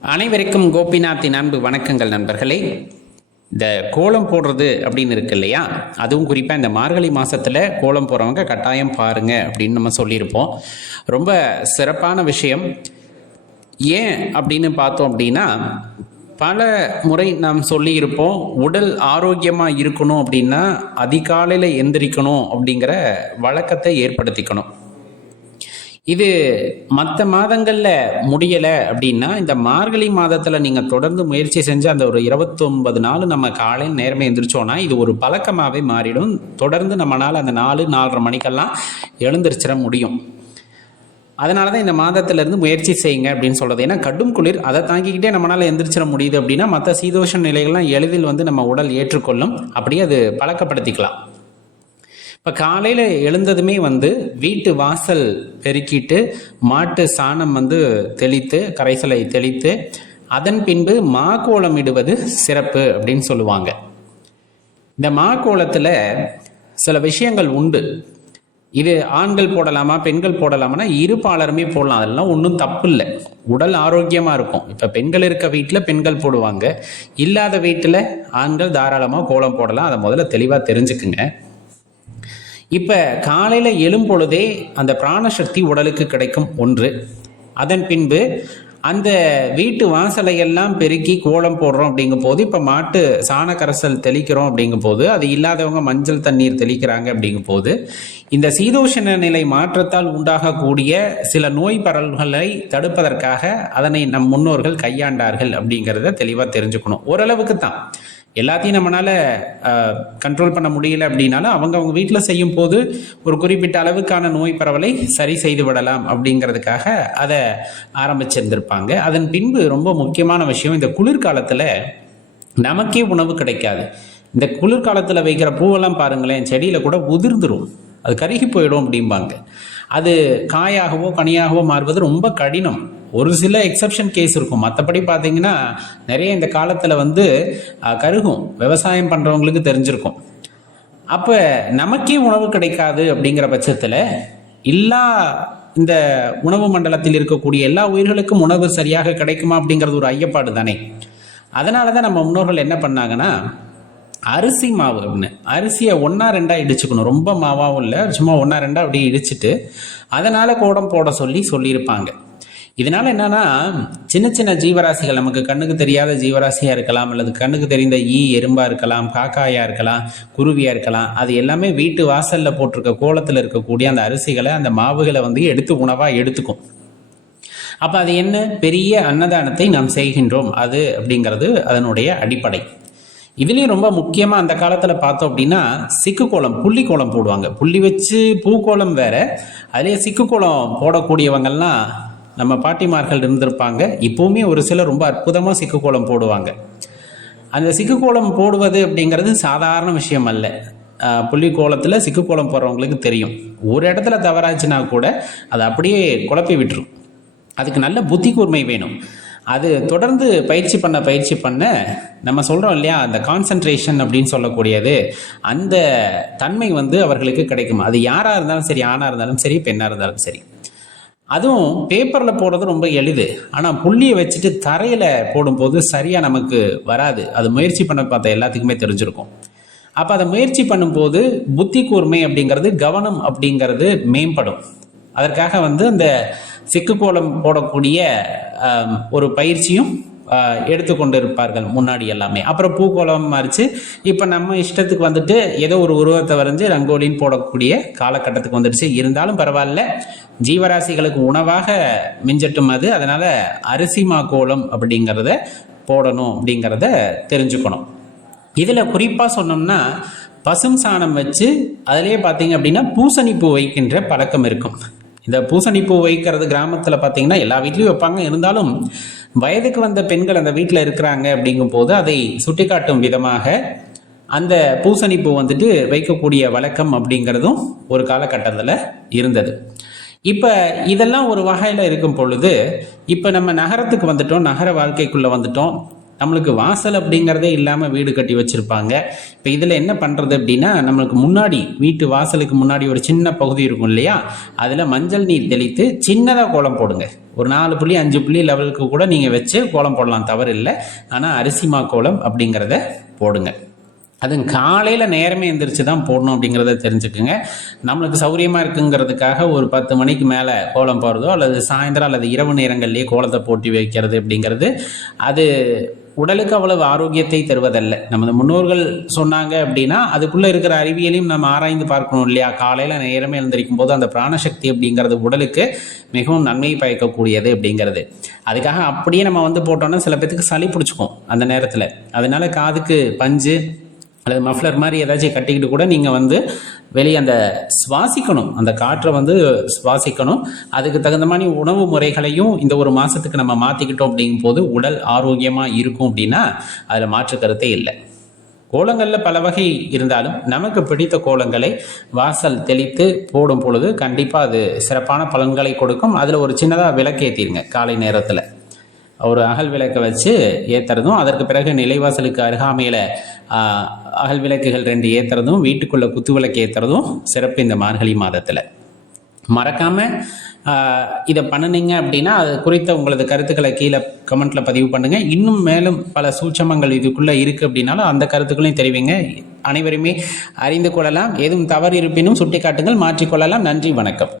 அனைவருக்கும் கோபிநாத்தின் அன்பு வணக்கங்கள் நண்பர்களே. இந்த கோலம் போடுறது அப்படின்னு இருக்கு இல்லையா? அதுவும் குறிப்பாக இந்த மார்கழி மாதத்தில் கோலம் போடுறவங்க கட்டாயம் பாருங்க அப்படின்னு நம்ம சொல்லியிருப்போம். ரொம்ப சிறப்பான விஷயம். ஏன் அப்படின்னு பார்த்தோம் அப்படின்னா பல முறை நாம் சொல்லியிருப்போம் உடல் ஆரோக்கியமாக இருக்கணும் அப்படின்னா அதிகாலையில் எந்திரிக்கணும் அப்படிங்கிற வழக்கத்தை ஏற்படுத்திக்கணும். இது மற்ற மாதங்களில் முடியலை அப்படின்னா இந்த மார்கழி மாதத்தில் நீங்கள் தொடர்ந்து முயற்சி செஞ்சு அந்த ஒரு இருபத்தொன்பது நாள் நம்ம காலையில் நேரமே எழுந்திரிச்சோன்னா இது ஒரு பழக்கமாகவே மாறிடும். தொடர்ந்து நம்மளால் அந்த நாலு நாலரை மணிக்கெல்லாம் எழுந்திரிச்சிட முடியும். அதனால தான் இந்த மாதத்திலேருந்து முயற்சி செய்யுங்க அப்படின்னு சொல்கிறது ஏன்னா கடும் குளிர் அதை தாங்கிக்கிட்டே நம்மளால் எந்திரிச்சிட முடியுது அப்படின்னா மற்ற சீதோஷ நிலைகள்லாம் எளிதில் வந்து நம்ம உடல் ஏற்றுக்கொள்ளும். அப்படியே அது பழக்கப்படுத்திக்கலாம். இப்போ காலையில் எழுந்ததுமே வந்து வீட்டு வாசல் பெருக்கிட்டு மாட்டு சாணம் வந்து தெளித்து கரைசலை தெளித்து அதன் பின்பு மா கோலம் இடுவது சிறப்பு அப்படின்னு சொல்லுவாங்க. இந்த மா கோலத்தில் சில விஷயங்கள் உண்டு. இது ஆண்கள் போடலாமா பெண்கள் போடலாமான்னா இரு பாலருமே போடலாம். அதெல்லாம் ஒன்றும் தப்பு இல்லை உடல் ஆரோக்கியமாக இருக்கும். இப்போ பெண்கள் இருக்க வீட்டில் பெண்கள் போடுவாங்க. இல்லாத வீட்டில் ஆண்கள் தாராளமாக கோலம் போடலாம். அதை முதல்ல தெளிவாக தெரிஞ்சுக்குங்க. இப்போ காலையில் எழும் பொழுதே அந்த பிராணசக்தி உடலுக்கு கிடைக்கும் ஒன்று. அதன் பின்பு அந்த வீட்டு வாசலை எல்லாம் பெருக்கி கோலம் போடுறோம் அப்படிங்கும் போது இப்போ மாட்டு சாண தெளிக்கிறோம் அப்படிங்கும் போது அது இல்லாதவங்க மஞ்சள் தண்ணீர் தெளிக்கிறாங்க அப்படிங்கும் போது இந்த சீதோஷண நிலை மாற்றத்தால் உண்டாகக்கூடிய சில நோய் பரவல்களை தடுப்பதற்காக அதனை நம் முன்னோர்கள் கையாண்டார்கள் அப்படிங்கிறத தெளிவாக தெரிஞ்சுக்கணும். ஓரளவுக்கு தான் எல்லாத்தையும் நம்மளால கண்ட்ரோல் பண்ண முடியல அப்படின்னாலும் அவங்க அவங்க வீட்டில் செய்யும் போது ஒரு குறிப்பிட்ட அளவுக்கான நோய் பரவலை சரி செய்து விடலாம் அப்படிங்கிறதுக்காக அதை ஆரம்பிச்சிருந்திருப்பாங்க. அதன் பின்பு ரொம்ப முக்கியமான விஷயம் இந்த குளிர்காலத்தில் நமக்கே உணவு கிடைக்காது. இந்த குளிர்காலத்தில் வைக்கிற பூவெல்லாம் பாருங்களேன் செடியில் கூட உதிர்ந்துரும். அது கருகி போயிடும் அப்படிம்பாங்க. அது காயாகவோ கனியாகவோ மாறுவது ரொம்ப கடினம். ஒரு சில எக்ஸப்ஷன் கேஸ் இருக்கும். மற்றபடி பார்த்தீங்கன்னா நிறைய இந்த காலத்தில் வந்து கருகும். விவசாயம் பண்ணுறவங்களுக்கு தெரிஞ்சிருக்கும். அப்போ நமக்கே உணவு கிடைக்காது அப்படிங்கிற பட்சத்தில் எல்லா இந்த உணவு மண்டலத்தில் இருக்கக்கூடிய எல்லா உயிர்களுக்கும் உணவு சரியாக கிடைக்குமா அப்படிங்கிறது ஒரு ஐயப்பாடு தானே. அதனால தான் நம்ம முன்னோர்கள் என்ன பண்ணாங்கன்னா அரிசி மாவு அப்படின்னு அரிசியை ஒன்றா ரெண்டாக இடிச்சுக்கணும். ரொம்ப மாவாகவும் இல்லை சும்மா ஒன்றா ரெண்டாக அப்படியே இடிச்சிட்டு அதனால் கோடம் போட சொல்லி சொல்லியிருப்பாங்க. இதனால என்னன்னா சின்ன சின்ன ஜீவராசிகள் நமக்கு கண்ணுக்கு தெரியாத ஜீவராசியாக இருக்கலாம் அல்லது கண்ணுக்கு தெரிந்த ஈ எறும்பா இருக்கலாம் காக்காயா இருக்கலாம் குருவியா இருக்கலாம் அது எல்லாமே வீட்டு வாசல்ல போட்டிருக்க கோலத்தில் இருக்கக்கூடிய அந்த அரிசிகளை அந்த மாவுகளை வந்து எடுத்து உணவாக எடுத்துக்கும். அப்போ அது என்ன? பெரிய அன்னதானத்தை நாம் செய்கின்றோம். அது அப்படிங்கிறது அதனுடைய அடிப்படை. இதுலேயும் ரொம்ப முக்கியமாக அந்த காலத்தில் பார்த்தோம் அப்படின்னா சிக்கு கோலம் புள்ளி கோலம் போடுவாங்க. புள்ளி வச்சு பூக்கோலம் வேற அதுலேயே சிக்கு கோலம் போடக்கூடியவங்கள்லாம் நம்ம பாட்டிமார்கள் இருந்திருப்பாங்க. இப்போவுமே ஒரு சிலர் ரொம்ப அற்புதமாக சிக்கு கோலம் போடுவாங்க. அந்த சிக்கு கோலம் போடுவது அப்படிங்கிறது சாதாரண விஷயம் அல்ல. புள்ளி கோலத்தில் சிக்கு கோலம் போடுறவங்களுக்கு தெரியும். ஒரு இடத்துல தவறாச்சுன்னா கூட அதை அப்படியே குழப்பி விட்டுரும். அதுக்கு நல்ல புத்தி கூர்மை வேணும். அது தொடர்ந்து பயிற்சி பண்ண பயிற்சி பண்ண நம்ம சொல்கிறோம் இல்லையா? அந்த கான்சன்ட்ரேஷன் அப்படின்னு சொல்லக்கூடியது. அந்த தன்மை வந்து அவர்களுக்கு கிடைக்கும். அது யாராக இருந்தாலும் சரி ஆணாக இருந்தாலும் சரி பெண்ணாக இருந்தாலும் சரி. அதுவும் பேப்பரில் போடுறது ரொம்ப எளிது. ஆனால் புள்ளியை வச்சுட்டு தரையில் போடும்போது சரியாக நமக்கு வராது. அது முயற்சி பண்ண பார்த்த எல்லாத்துக்குமே தெரிஞ்சிருக்கும். அப்போ அதை முயற்சி பண்ணும்போது புத்தி கூர்மை அப்படிங்கிறது கவனம் அப்படிங்கிறது மேம்படும். அதற்காக வந்து அந்த சிக்குக்கோலம் போடக்கூடிய ஒரு பயிற்சியும் ஆஹ், எடுத்துக்கொண்டு இருப்பார்கள் முன்னாடி எல்லாமே. அப்புறம் பூக்கோளம் மாறிச்சு. இப்போ நம்ம இஷ்டத்துக்கு வந்துட்டு ஏதோ ஒரு உருவத்தை வரைஞ்சு ரங்கோலின்னு போடக்கூடிய காலகட்டத்துக்கு வந்துடுச்சு. இருந்தாலும் பரவாயில்ல. ஜீவராசிகளுக்கு உணவாக மிஞ்சட்டும் அது. அதனால அரிசிமா கோலம் அப்படிங்கிறத போடணும் அப்படிங்கிறத தெரிஞ்சுக்கணும். இதில் குறிப்பாக சொன்னோம்னா பசும் சாணம் வச்சு அதிலே பார்த்தீங்க அப்படின்னா பூசணிப்பூ வைக்கின்ற பழக்கம் இருக்கும். இந்த பூசணிப்பூ வைக்கிறது கிராமத்தில் பார்த்தீங்கன்னா எல்லா வீட்லேயும் வைப்பாங்க. இருந்தாலும் வயதுக்கு வந்த பெண்கள் அந்த வீட்டில் இருக்கிறாங்க அப்படிங்கும் போது அதை சுட்டிக்காட்டும் விதமாக அந்த பூசணிப்பூ வந்துட்டு வைக்கக்கூடிய வழக்கம் அப்படிங்கிறதும் ஒரு காலகட்டத்தில் இருந்தது. இப்போ இதெல்லாம் ஒரு வகையில் இருக்கும் பொழுது இப்போ நம்ம நகரத்துக்கு வந்துட்டோம் நகர வாழ்க்கைக்குள்ளே வந்துட்டோம். நம்மளுக்கு வாசல் அப்படிங்கிறதே இல்லாமல் வீடு கட்டி வச்சுருப்பாங்க. இப்போ இதில் என்ன பண்ணுறது அப்படின்னா நம்மளுக்கு முன்னாடி வீட்டு வாசலுக்கு முன்னாடி ஒரு சின்ன பகுதி இருக்கும் இல்லையா? அதில் மஞ்சள் நீர் தெளித்து சின்னதாக கோலம் போடுங்க. ஒரு நாலு புள்ளி அஞ்சு புள்ளி லெவலுக்கு கூட நீங்கள் வச்சு கோலம் போடலாம் தவறு இல்லை ஆனால் அரிசிமா கோலம் அப்படிங்கிறத போடுங்க. அதுவும் காலையில் நேரமே எந்திரிச்சு தான் போடணும் அப்படிங்கிறத தெரிஞ்சுக்குங்க. நம்மளுக்கு சௌரியமாக இருக்குங்கிறதுக்காக ஒரு பத்து மணிக்கு மேலே கோலம் போடுறதோ அல்லது சாயந்தரம் அல்லது இரவு நேரங்கள்லேயே கோலத்தை போட்டி வைக்கிறது அப்படிங்கிறது அது உடலுக்கு அவ்வளவு ஆரோக்கியத்தை தருவதல்ல. நமது முன்னோர்கள் சொன்னாங்க அப்படின்னா அதுக்குள்ளே இருக்கிற அறிவியலையும் நம்ம ஆராய்ந்து பார்க்கணும் இல்லையா? காலையில் நேரமே எழுந்திருக்கும் போது அந்த பிராணசக்தி அப்படிங்கிறது உடலுக்கு மிகவும் நன்மை பயக்கக்கூடியது அப்படிங்கிறது. அதுக்காக அப்படியே நம்ம வந்து போட்டோம்னா சில பேத்துக்கு சளி பிடிச்சிக்கும் அந்த நேரத்தில். அதனால காதுக்கு பஞ்சு அல்லது மஃப்ளர் மாதிரி ஏதாச்சும் கட்டிக்கிட்டு கூட நீங்கள் வந்து வெளியே அந்த சுவாசிக்கணும். அந்த காற்றை வந்து சுவாசிக்கணும். அதுக்கு தகுந்த மாதிரி உணவு முறைகளையும் இந்த ஒரு மாதத்துக்கு நம்ம மாற்றிக்கிட்டோம் அப்படிங்கும் போது உடல் ஆரோக்கியமாக இருக்கும் அப்படின்னா அதில் மாற்று கருத்தே இல்லை. கோலங்களில் பல வகை இருந்தாலும் நமக்கு பிடித்த கோலங்களை வாசல் தெளித்து போடும் பொழுது கண்டிப்பாக அது சிறப்பான பலன்களை கொடுக்கும். அதில் ஒரு சின்னதாக விளக்கேற்றிருங்க காலை நேரத்தில். ஒரு அகல் விளக்கை வச்சு ஏற்றுறதும் அதற்கு பிறகு நிலைவாசலுக்கு அருகாமையில் அகல் விளக்குகள் ரெண்டு ஏற்றுறதும் வீட்டுக்குள்ளே குத்து விளக்கு ஏற்றுறதும் சிறப்பு இந்த மார்கழி மாதத்தில். மறக்காமல் இதை பண்ணுனீங்க அப்படின்னா அது குறித்த உங்களது கருத்துக்களை கீழே கமெண்ட்டில் பதிவு பண்ணுங்கள் இன்னும் மேலும் பல சூட்சமங்கள் இதுக்குள்ளே இருக்குது அப்படின்னாலும் அந்த கருத்துக்களையும் தெரிவிங்க. அனைவருமே அறிந்து கொள்ளலாம். எதுவும் தவறு இருப்பினும் சுட்டிக்காட்டுங்கள் மாற்றிக்கொள்ளலாம். நன்றி வணக்கம்.